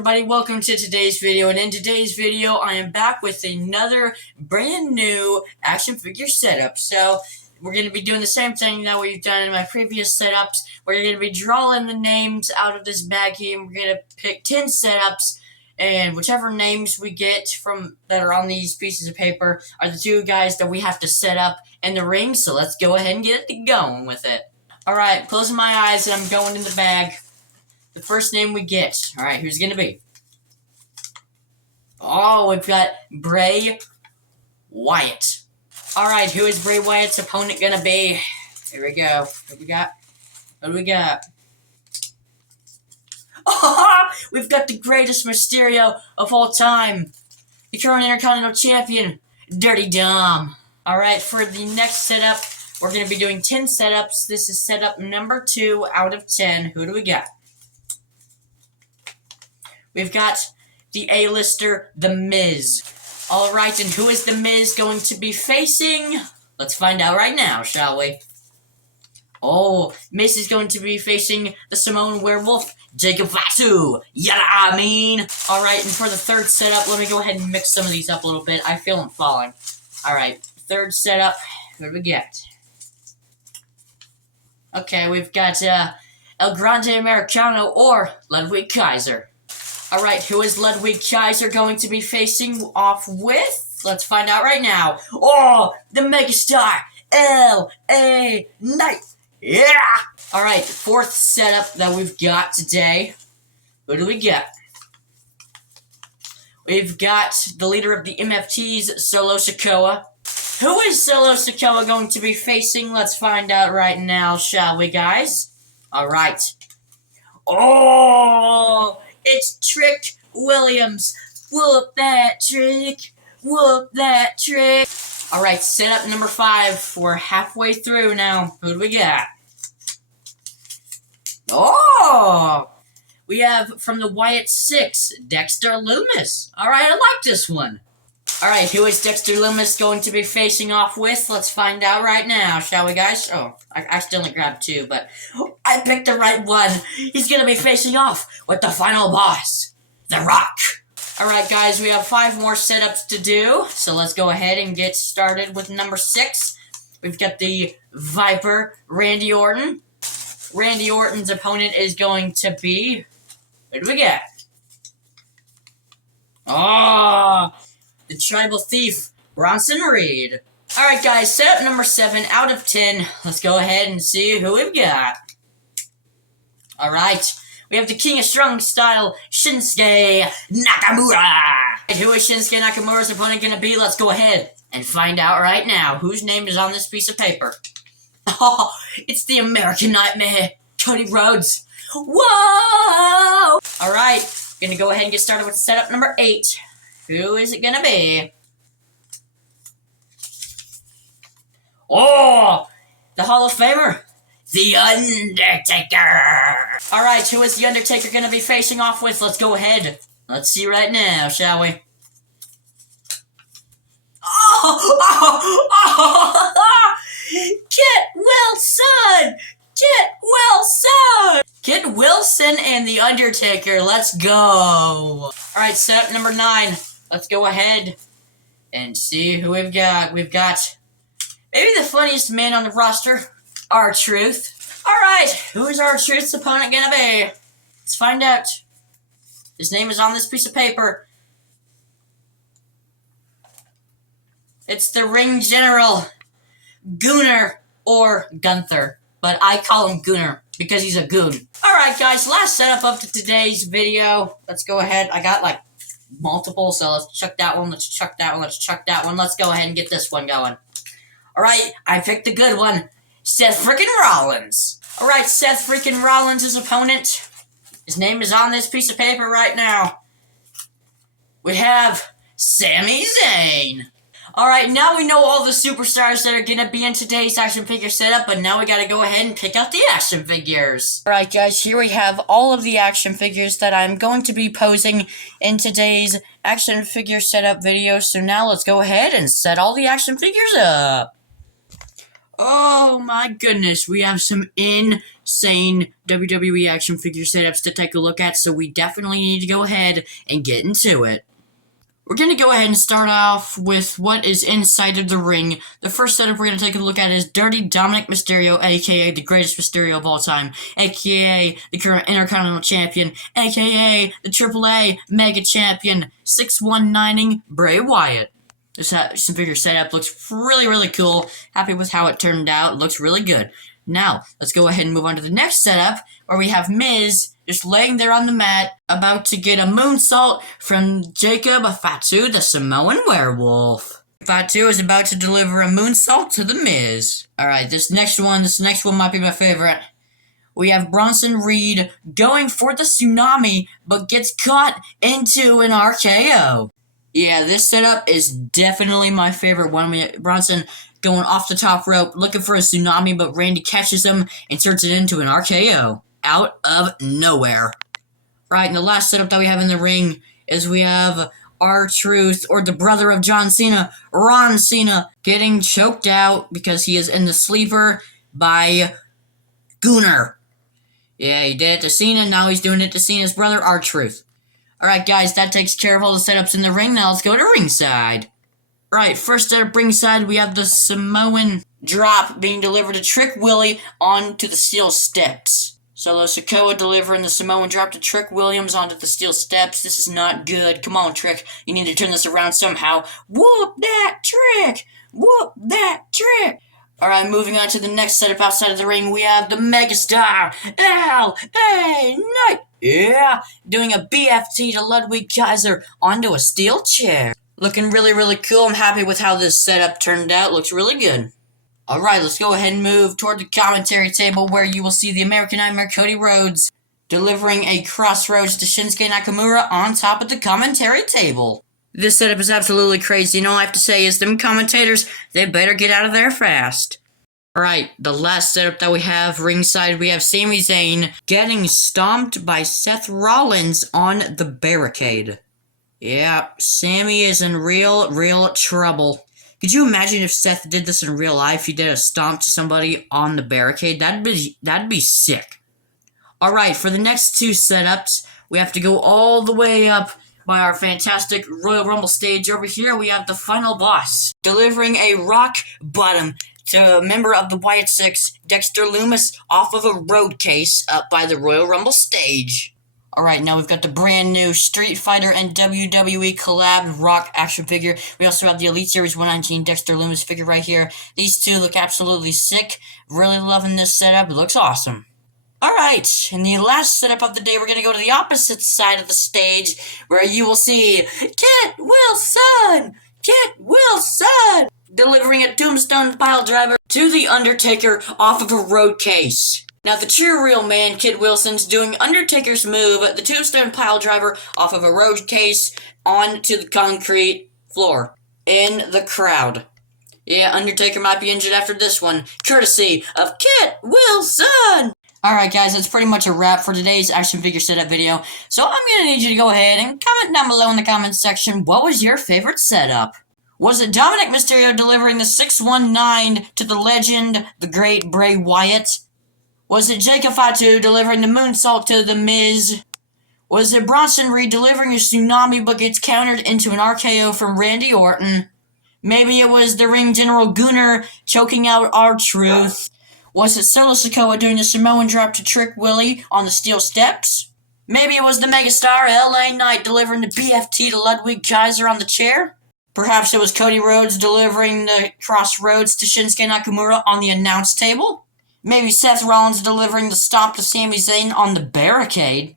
everybody, welcome to today's video, and in today's video I am back with another brand new action figure setup. So we're going to be doing the same thing that we've done in my previous setups. We're going to be drawing the names out of this bag here, and we're going to pick 10 setups, and whichever names we get from that are on these pieces of paper are the two guys that we have to set up in the ring. So let's go ahead and get it going with it. Alright, closing my eyes and I'm going in the bag. The first name we get. Alright, who's it gonna be? Oh, we've got Bray Wyatt. Alright, who is Bray Wyatt's opponent gonna be? Here we go. What do we got? What do we got? Oh, we've got the greatest Mysterio of all time. The current Intercontinental Champion, Dirty Dom. Alright, for the next setup, we're gonna be doing 10 setups. This is setup number 2 out of 10. Who do we got? We've got the A-lister, The Miz. Alright, and who is The Miz going to be facing? Let's find out right now, shall we? Oh, Miz is going to be facing the Samoan Werewolf, Jacob Fatu. Yeah, I mean. Alright, and for the third setup, let me go ahead and mix some of these up a little bit. I feel them falling. Alright, third setup, who do we get? Okay, we've got El Grande Americano or Ludwig Kaiser. Alright, who is Ludwig Kaiser going to be facing off with? Let's find out right now. Oh, the megastar, L.A. Knight. Yeah! Alright, fourth setup that we've got today. Who do we get? We've got the leader of the MFTs, Solo Sikoa. Who is Solo Sikoa going to be facing? Let's find out right now, shall we, guys? Alright. Oh! It's Trick Williams. Whoop that trick. Whoop that trick. Alright, setup number 5. We're halfway through now. Who do we got? Oh! We have from the Wyatt 6, Dexter Lumis. Alright, I like this one. Alright, who is Dexter Lumis going to be facing off with? Let's find out right now, shall we, guys? Oh, I accidentally grabbed 2, but I picked the right one. He's going to be facing off with the final boss, The Rock. Alright, guys, we have 5 more setups to do, so let's go ahead and get started with number 6. We've got the Viper, Randy Orton. Randy Orton's opponent is going to be... What do we get? Oh... The Tribal Thief, Bronson Reed. Alright, guys, setup number 7 out of 10. Let's go ahead and see who we've got. Alright, we have the King of Strong Style, Shinsuke Nakamura. Who is Shinsuke Nakamura's opponent going to be? Let's go ahead and find out right now whose name is on this piece of paper. Oh, it's the American Nightmare, Cody Rhodes. Whoa! Alright, going to go ahead and get started with setup number 8. Who is it gonna be? Oh! The Hall of Famer, The Undertaker! Alright, who is The Undertaker gonna be facing off with? Let's go ahead. Let's see right now, shall we? Oh! Kit Wilson! Kit Wilson! Kit Wilson and The Undertaker, let's go! Alright, setup number 9. Let's go ahead and see who we've got. We've got maybe the funniest man on the roster, R-Truth. Alright, who is R-Truth's opponent gonna be? Let's find out. His name is on this piece of paper. It's the Ring General, Gooner, or Gunther. But I call him Gooner because he's a goon. Alright, guys, last setup of today's video. Let's go ahead. I got, like, multiple, so let's chuck that one, let's chuck that one, let's chuck that one. Let's go ahead and get this one going. Alright, I picked the good one. Seth freaking Rollins. Alright, Seth freaking Rollins' opponent. His name is on this piece of paper right now. We have Sami Zayn. Alright, now we know all the superstars that are gonna be in today's action figure setup, but now we gotta go ahead and pick out the action figures. Alright, guys, here we have all of the action figures that I'm going to be posing in today's action figure setup video, so now let's go ahead and set all the action figures up. Oh my goodness, we have some insane WWE action figure setups to take a look at, so we definitely need to go ahead and get into it. We're going to go ahead and start off with what is inside of the ring. The first setup we're going to take a look at is Dirty Dominic Mysterio, aka the greatest Mysterio of all time, aka the current Intercontinental Champion, aka the AAA Mega Champion, 619ing Bray Wyatt. This action figure setup looks really, really cool. Happy with how it turned out. It looks really good. Now, let's go ahead and move on to the next setup, where we have Miz just laying there on the mat, about to get a moonsault from Jacob Fatu, the Samoan werewolf. Fatu is about to deliver a moonsault to the Miz. Alright, this next one might be my favorite. We have Bronson Reed going for the tsunami, but gets caught into an RKO. Yeah, this setup is definitely my favorite one. Bronson going off the top rope, looking for a tsunami, but Randy catches him and turns it into an RKO. Out of nowhere. Right, and the last setup that we have in the ring is we have R-Truth, or the brother of John Cena, Ron Cena, getting choked out because he is in the sleeper by Gunner. Yeah, he did it to Cena, now he's doing it to Cena's brother, R-Truth. Alright guys, that takes care of all the setups in the ring. Now let's go to ringside. Right, first at ringside, we have the Samoan drop being delivered to Trick Willie onto the steel steps. Solo Sikoa delivering the Samoan drop to Trick Williams onto the steel steps. This is not good. Come on, Trick. You need to turn this around somehow. Whoop that Trick! Whoop that Trick! Alright, moving on to the next setup outside of the ring, we have the Megastar, L.A. Knight. Yeah, doing a BFT to Ludwig Kaiser onto a steel chair. Looking really, really cool. I'm happy with how this setup turned out. Looks really good. Alright, let's go ahead and move toward the commentary table, where you will see the American Nightmare Cody Rhodes delivering a crossroads to Shinsuke Nakamura on top of the commentary table. This setup is absolutely crazy, and all I have to say is them commentators, they better get out of there fast. Alright, the last setup that we have ringside, we have Sami Zayn getting stomped by Seth Rollins on the barricade. Yeah, Sami is in real trouble. Could you imagine if Seth did this in real life? He did a stomp to somebody on the barricade? That'd be sick. Alright, for the next two setups, we have to go all the way up by our fantastic Royal Rumble stage. Over here, we have the final boss delivering a rock bottom to a member of the Wyatt Six, Dexter Lumis, off of a road case up by the Royal Rumble stage. Alright, now we've got the brand new Street Fighter and WWE collab rock action figure. We also have the Elite Series 119 Dexter Lumis figure right here. These two look absolutely sick. Really loving this setup. It looks awesome. Alright, in the last setup of the day, we're going to go to the opposite side of the stage, where you will see Kit Wilson! Kit Wilson! Delivering a tombstone pile driver to The Undertaker off of a road case. Now, the true real man, Kid Wilson's doing Undertaker's move, the tombstone pile driver off of a road case onto the concrete floor in the crowd. Yeah, Undertaker might be injured after this one, courtesy of Kid Wilson! Alright guys, that's pretty much a wrap for today's action figure setup video. So I'm going to need you to go ahead and comment down below in the comments section, what was your favorite setup? Was it Dominic Mysterio delivering the 619 to the legend, the great Bray Wyatt? Was it Jacob Fatu delivering the moonsault to The Miz? Was it Bronson Reed delivering a tsunami but gets countered into an RKO from Randy Orton? Maybe it was the ring general Gunner choking out R-Truth. Was it Solo Sikoa doing the Samoan drop to Trick Willie on the steel steps? Maybe it was the megastar L.A. Knight delivering the BFT to Ludwig Kaiser on the chair? Perhaps it was Cody Rhodes delivering the crossroads to Shinsuke Nakamura on the announce table? Maybe Seth Rollins delivering the stomp to Sami Zayn on the barricade?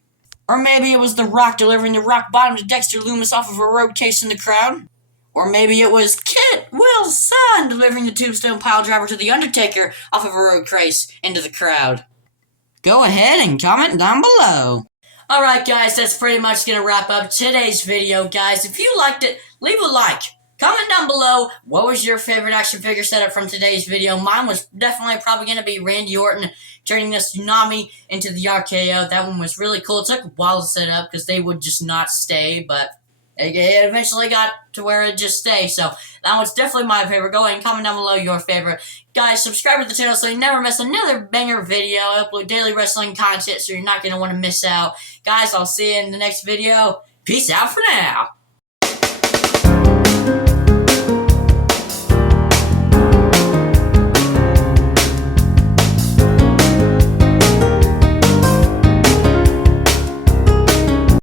Or maybe it was The Rock delivering the rock bottom to Dexter Lumis off of a road case in the crowd? Or maybe it was Kit Wilson delivering the tombstone pile driver to The Undertaker off of a road case into the crowd. Go ahead and comment down below. Alright guys, that's pretty much going to wrap up today's video, guys. If you liked it, leave a like. Comment down below, what was your favorite action figure setup from today's video? Mine was definitely probably going to be Randy Orton turning the tsunami into the RKO. That one was really cool. It took a while to set up because they would just not stay, but It eventually got to where it just stays. So that one's definitely my favorite. Go ahead and comment down below your favorite. Guys, subscribe to the channel so you never miss another banger video. I upload daily wrestling content, so you're not going to want to miss out. Guys, I'll see you in the next video. Peace out for now.